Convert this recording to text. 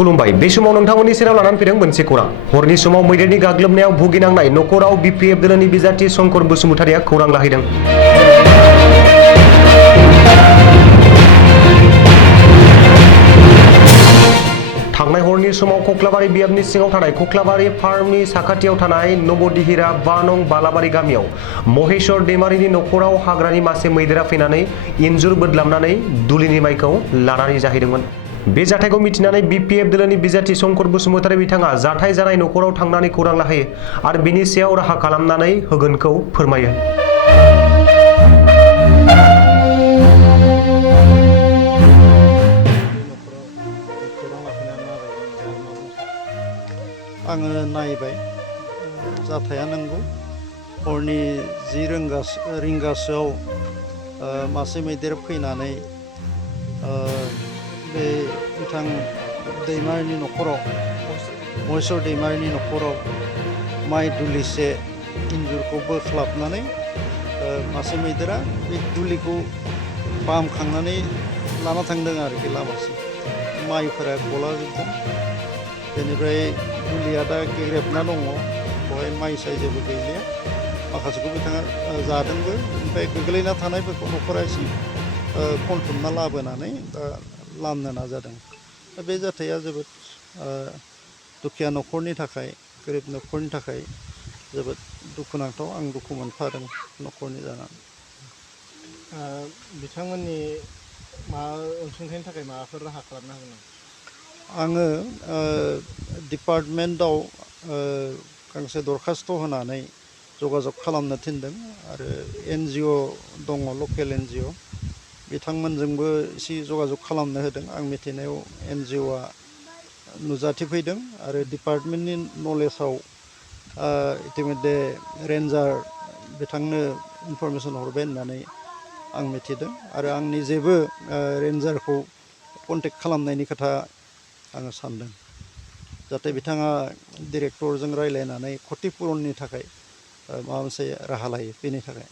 खुलुमबाय बे समाव नोंथांमोननि सेराव लानानै फैदों मोनसे खौरां हरनि समाव मैदेरनि गाग्लोबनायाव भुगिनांनाय नखराव बिपिएफ दोलोनि बिजाथि शंकर बसुमतारिया खौरां लाहैदों। थांनाय हरनि समाव कक्लाबारि बियाबनि सिङाव थानाय कक्लाबारि फार्मनि साखाथियाव थानाय नबदिहिरा 5 नं बालाबारि गामियाव महेश्वर दैमारिनि नखराव हाग्रानि मासे मैदेरा फैनानै इन्जुर बोदलामनानै दुलिनि माइखौ लानानै जाहैदोंमोन। बे जाथायखौ मिथिनानै बिपिएफ दोलोनि बिजाथि शंकर बसुमतारि बिथाङा जाथाय जानाय नखराव थांनानै खौरां लाहैयो आरो बिनि सायाव राहा खालामनानै होगोनखौ फोरमायो। आङो नायबाय जाथाया नंगौ हरनि 10 रिंगासोआव मासे मैदेर फैनानै बे बिथां दैमारिनि नखराव महेश्वर दैमारिनि नखराव माइ दुलिसे इन्जुरखौ बोख्लाबनानै मासे मैदेरा बे दुलिखौ फाहामखांनानै लाना थांदों आरोखि लामासिम माइफोरा गलाजोबदों। बेनिफ्राय दुलिया दा गेग्रेबना दङ बेवहाय माइ साइ जेबो गैलिया माखासेखौ बिथाङा जादोंबो ओमफ्राय गोग्लैना थानायफोरखौ नखरा एसे खनथुमना लाबोनानै दा लामनो नाजादों। दा बे जाथाया जोबोद दुखिया नखरनि थाखाय गोरिब नखरनि थाखाय जोबोद दुखुनांथाव आं दुखु मोनफादों नखरनि जानानै। बिथांमोननि अनसुंथाइनि थाखाय माबाफोर राहा खालामनो हागोन नामा? आङो डिपार्टमेन्टआव गांसे दरखास्त' होनानै जगाजग खालामनो थिनदों आरो एनजिअ दङ लकेल एनजिअ बिथांमोनजोंबो एसे जगाजग खालामनो होदों। आं मिथिनायाव एनजिअआ नुजाथिफैदों आरो डिपार्टमेन्टनि नलेजाव इतिमध्य रेन्जार बिथांनो इनफरमेसन हरबाय होननानै आं मिथिदों आरो आं निजेबो रेन्जारखौ कन्टेक्ट खालामनायनि खोथा आङो सानदों जाहाथे बिथाङा डिरेक्टरजों रायज्लायनानै क्षतिपुरननि थाखाय माबा मोनसे राहा लायो बेनि थाखाय।